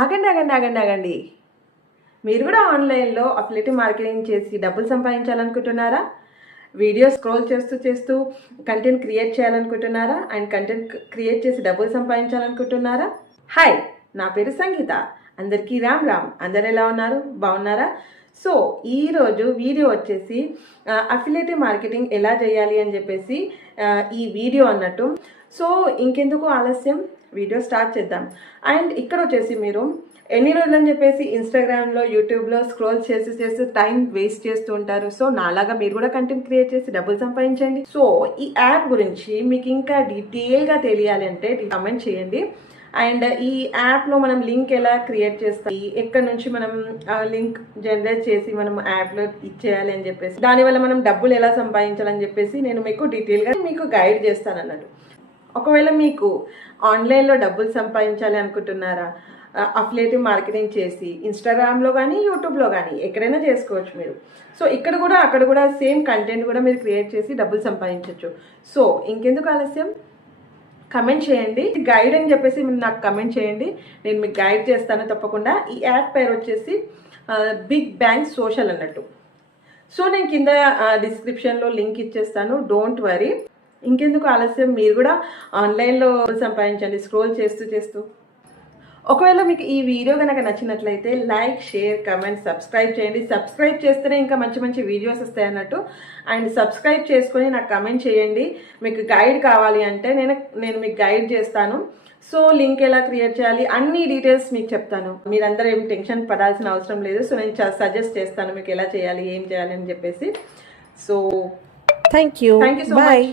ఆగండి ఆగండి ఆగండి ఆగండి. మీరు కూడా ఆన్లైన్లో అఫిలియేటివ్ మార్కెటింగ్ చేసి డబ్బులు సంపాదించాలనుకుంటున్నారా? వీడియో స్క్రోల్ చేస్తూ చేస్తూ కంటెంట్ క్రియేట్ చేయాలనుకుంటున్నారా? అండ్ కంటెంట్ క్రియేట్ చేసి డబ్బులు సంపాదించాలనుకుంటున్నారా? హాయ్, నా పేరు సంగీత. అందరికీ రామ్ రామ్. అందరు ఎలా ఉన్నారు? బాగున్నారా? సో ఈరోజు వీడియో వచ్చేసి అఫిలియేటివ్ మార్కెటింగ్ ఎలా చేయాలి అని చెప్పేసి ఈ వీడియో అన్నట్టు. సో ఇంకెందుకు ఆలస్యం, వీడియో స్టార్ట్ చేద్దాం. అండ్ ఇక్కడ వచ్చేసి మీరు ఎన్ని రోజులు అని చెప్పేసి ఇన్స్టాగ్రామ్లో యూట్యూబ్లో స్క్రోల్ చేసి టైం వేస్ట్ చేస్తూ ఉంటారు. సో నాలాగా మీరు కూడా కంటెంట్ క్రియేట్ చేసి డబ్బులు సంపాదించండి. సో ఈ యాప్ గురించి మీకు ఇంకా డీటెయిల్గా తెలియాలి అంటే కామెంట్ చేయండి. అండ్ ఈ యాప్లో మనం లింక్ ఎలా క్రియేట్ చేస్తాం, ఎక్కడి నుంచి మనం లింక్ జనరేట్ చేసి మనం యాప్లో ఇచ్చేయాలి అని చెప్పేసి, దానివల్ల మనం డబ్బులు ఎలా సంపాదించాలని చెప్పేసి నేను మీకు డీటెయిల్గా మీకు గైడ్ చేస్తాను అన్నట్టు. ఒకవేళ మీకు ఆన్లైన్లో డబ్బులు సంపాదించాలి అనుకుంటున్నారా, అఫిలియేటివ్ మార్కెటింగ్ చేసి ఇన్స్టాగ్రామ్లో కానీ యూట్యూబ్లో కానీ ఎక్కడైనా చేసుకోవచ్చు మీరు. సో ఇక్కడ కూడా అక్కడ కూడా సేమ్ కంటెంట్ కూడా మీరు క్రియేట్ చేసి డబ్బులు సంపాదించవచ్చు. సో ఇంకెందుకు ఆలస్యం, కమెంట్ చేయండి. గైడ్ అని చెప్పేసి మీరు నాకు కమెంట్ చేయండి, నేను మీకు గైడ్ చేస్తాను తప్పకుండా. ఈ యాప్ పేరు వచ్చేసి బిగ్ బ్యాంగ్ సోషల్ అన్నట్టు. సో నేను కింద డిస్క్రిప్షన్లో లింక్ ఇచ్చేస్తాను, డోంట్ వరీ. ఇంకెందుకు ఆలస్యం, మీరు కూడా ఆన్లైన్లో సంపాదించండి స్క్రోల్ చేస్తూ చేస్తూ. ఒకవేళ మీకు ఈ వీడియో కనుక నచ్చినట్లయితే లైక్, షేర్, కమెంట్, సబ్స్క్రైబ్ చేయండి. సబ్స్క్రైబ్ చేస్తేనే ఇంకా మంచి మంచి వీడియోస్ వస్తాయి అన్నట్టు. అండ్ సబ్స్క్రైబ్ చేసుకొని నాకు కమెంట్ చేయండి. మీకు గైడ్ కావాలి అంటే నేను మీకు గైడ్ చేస్తాను. సో లింక్ ఎలా క్రియేట్ చేయాలి అన్ని డీటెయిల్స్ మీకు చెప్తాను. మీరందరూ ఏం టెన్షన్ పడాల్సిన అవసరం లేదు. సో నేను సజెస్ట్ చేస్తాను మీకు ఎలా చేయాలి, ఏం చేయాలి అని చెప్పేసి. So thank you so much.